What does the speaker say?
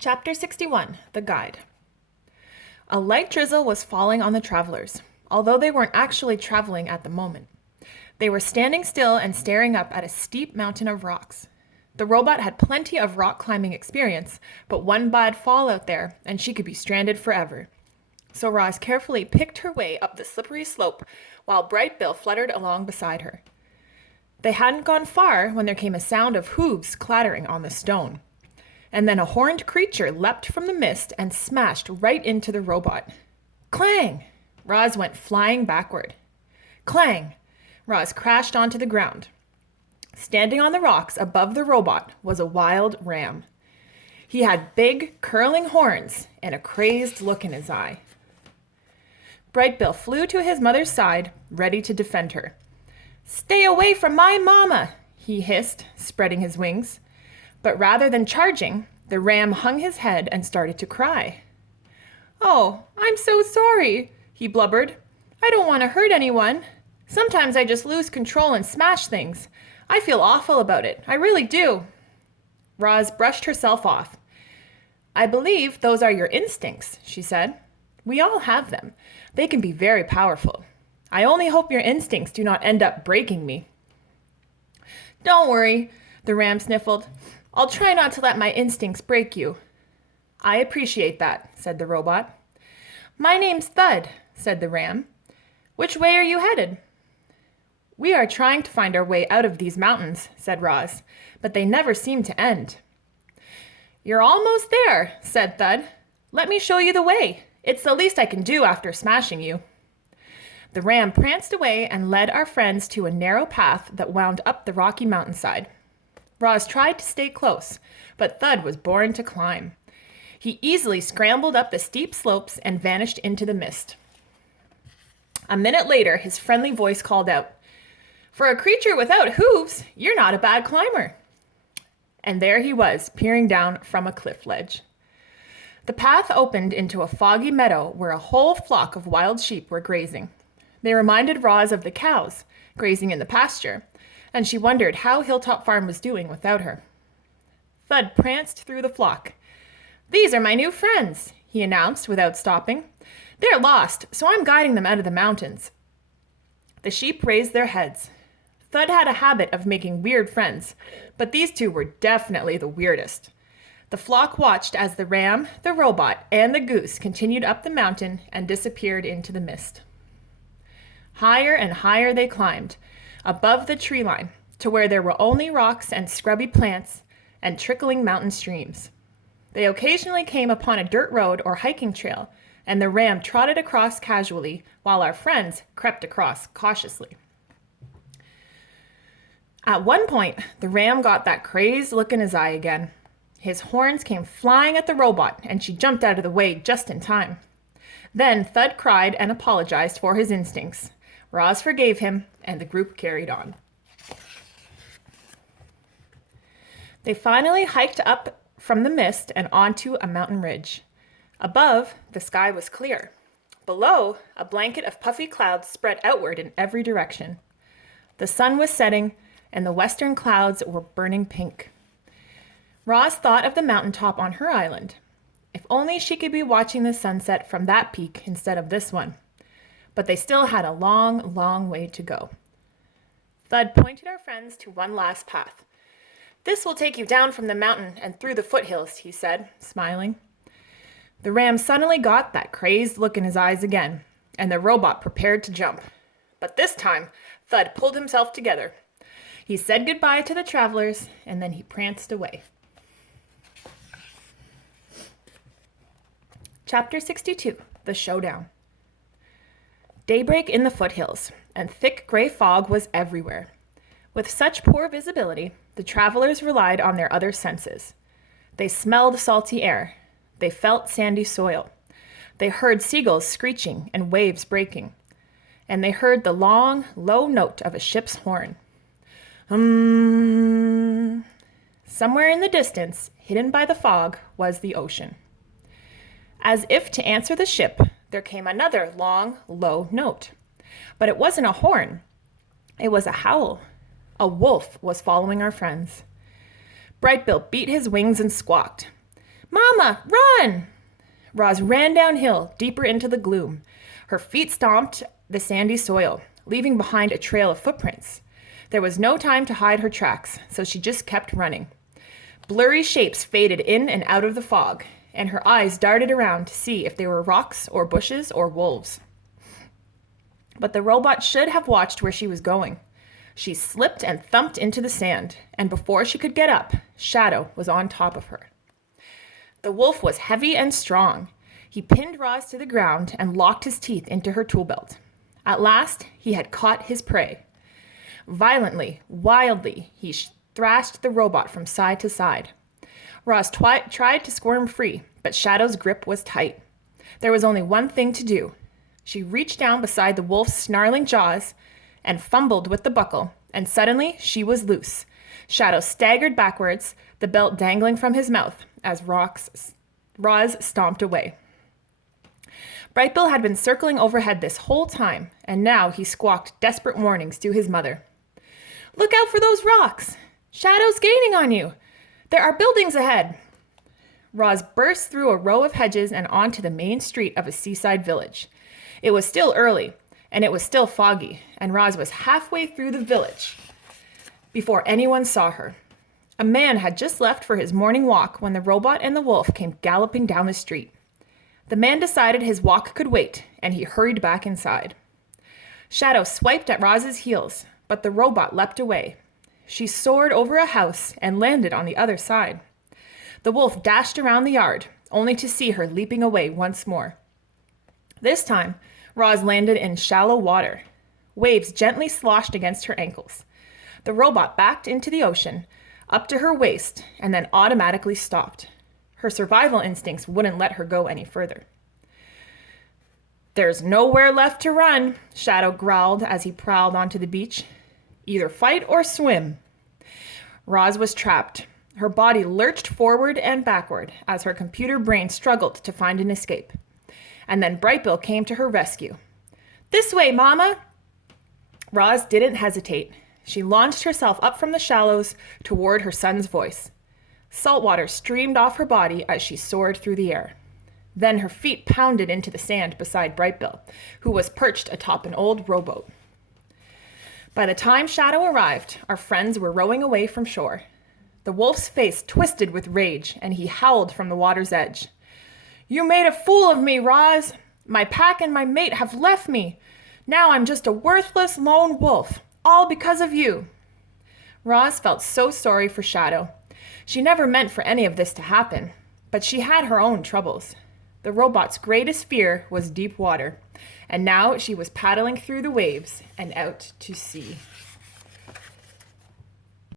Chapter 61, The Guide. A light drizzle was falling on the travelers, although they weren't actually traveling at the moment. They were standing still and staring up at a steep mountain of rocks. The robot had plenty of rock climbing experience, but one bad fall out there, and she could be stranded forever. So Roz carefully picked her way up the slippery slope, while Bright Bill fluttered along beside her. They hadn't gone far when there came a sound of hooves clattering on the stone. And then a horned creature leapt from the mist and smashed right into the robot. Clang! Roz went flying backward. Clang! Roz crashed onto the ground. Standing on the rocks above the robot was a wild ram. He had big, curling horns and a crazed look in his eye. Bright Bill flew to his mother's side, ready to defend her. "Stay away from my mama!" he hissed, spreading his wings. But rather than charging, the ram hung his head and started to cry. "Oh, I'm so sorry," he blubbered. "I don't want to hurt anyone. Sometimes I just lose control and smash things. I feel awful about it. I really do." Roz brushed herself off. "I believe those are your instincts," she said. "We all have them. They can be very powerful. I only hope your instincts do not end up breaking me." "Don't worry," the ram sniffled. "I'll try not to let my instincts break you." "I appreciate that," said the robot. "My name's Thud," said the ram. "Which way are you headed?" "We are trying to find our way out of these mountains," said Roz, "but they never seem to end." "You're almost there," said Thud. "Let me show you the way. It's the least I can do after smashing you." The ram pranced away and led our friends to a narrow path that wound up the rocky mountainside. Roz tried to stay close, but Thud was born to climb. He easily scrambled up the steep slopes and vanished into the mist. A minute later, his friendly voice called out, "For a creature without hooves, you're not a bad climber." And there he was, peering down from a cliff ledge. The path opened into a foggy meadow where a whole flock of wild sheep were grazing. They reminded Roz of the cows grazing in the pasture, and she wondered how Hilltop Farm was doing without her. Thud pranced through the flock. "These are my new friends," he announced without stopping. "They're lost, so I'm guiding them out of the mountains." The sheep raised their heads. Thud had a habit of making weird friends, but these two were definitely the weirdest. The flock watched as the ram, the robot, and the goose continued up the mountain and disappeared into the mist. Higher and higher they climbed, above the tree line, to where there were only rocks and scrubby plants and trickling mountain streams. They occasionally came upon a dirt road or hiking trail, and the ram trotted across casually while our friends crept across cautiously. At one point, the ram got that crazed look in his eye again. His horns came flying at the robot, and she jumped out of the way just in time. Then Thud cried and apologized for his instincts. Roz forgave him, and the group carried on. They finally hiked up from the mist and onto a mountain ridge. Above, the sky was clear. Below, a blanket of puffy clouds spread outward in every direction. The sun was setting, and the western clouds were burning pink. Roz thought of the mountaintop on her island. If only she could be watching the sunset from that peak instead of this one. But they still had a long, long way to go. Thud pointed our friends to one last path. "This will take you down from the mountain and through the foothills," he said, smiling. The ram suddenly got that crazed look in his eyes again, and the robot prepared to jump. But this time, Thud pulled himself together. He said goodbye to the travelers, and then he pranced away. Chapter 62, The Showdown. Daybreak in the foothills, and thick gray fog was everywhere. With such poor visibility, the travelers relied on their other senses. They smelled salty air. They felt sandy soil. They heard seagulls screeching and waves breaking. And they heard the long, low note of a ship's horn. Somewhere in the distance, hidden by the fog, was the ocean. As if to answer the ship, there came another long, low note. But it wasn't a horn. It was a howl. A wolf was following our friends. Bright Bill beat his wings and squawked. Mama, run! Roz ran downhill, deeper into the gloom. Her feet stomped the sandy soil, leaving behind a trail of footprints. There was no time to hide her tracks, so she just kept running. Blurry shapes faded in and out of the fog, and her eyes darted around to see if they were rocks or bushes or wolves. But the robot should have watched where she was going. She slipped and thumped into the sand, and before she could get up, Shadow was on top of her. The wolf was heavy and strong. He pinned Roz to the ground and locked his teeth into her tool belt. At last, he had caught his prey. Violently, wildly, he thrashed the robot from side to side. Roz tried to squirm free, but Shadow's grip was tight. There was only one thing to do. She reached down beside the wolf's snarling jaws and fumbled with the buckle, and suddenly she was loose. Shadow staggered backwards, the belt dangling from his mouth, as Roz stomped away. Brightbill had been circling overhead this whole time, and now he squawked desperate warnings to his mother. "Look out for those rocks! Shadow's gaining on you! There are buildings ahead!" Roz burst through a row of hedges and onto the main street of a seaside village. It was still early, and it was still foggy, and Roz was halfway through the village before anyone saw her. A man had just left for his morning walk when the robot and the wolf came galloping down the street. The man decided his walk could wait, and he hurried back inside. Shadow swiped at Roz's heels, but the robot leapt away. She soared over a house and landed on the other side. The wolf dashed around the yard, only to see her leaping away once more. This time, Roz landed in shallow water. Waves gently sloshed against her ankles. The robot backed into the ocean, up to her waist, and then automatically stopped. Her survival instincts wouldn't let her go any further. "There's nowhere left to run," Shadow growled as he prowled onto the beach. "Either fight or swim." Roz was trapped. Her body lurched forward and backward as her computer brain struggled to find an escape. And then Brightbill came to her rescue. "This way, Mama!" Roz didn't hesitate. She launched herself up from the shallows toward her son's voice. Salt water streamed off her body as she soared through the air. Then her feet pounded into the sand beside Brightbill, who was perched atop an old rowboat. By the time Shadow arrived, our friends were rowing away from shore. The wolf's face twisted with rage, and he howled from the water's edge. "You made a fool of me, Roz! My pack and my mate have left me. Now I'm just a worthless lone wolf, all because of you." Roz felt so sorry for Shadow. She never meant for any of this to happen, but she had her own troubles. The robot's greatest fear was deep water, and now she was paddling through the waves and out to sea.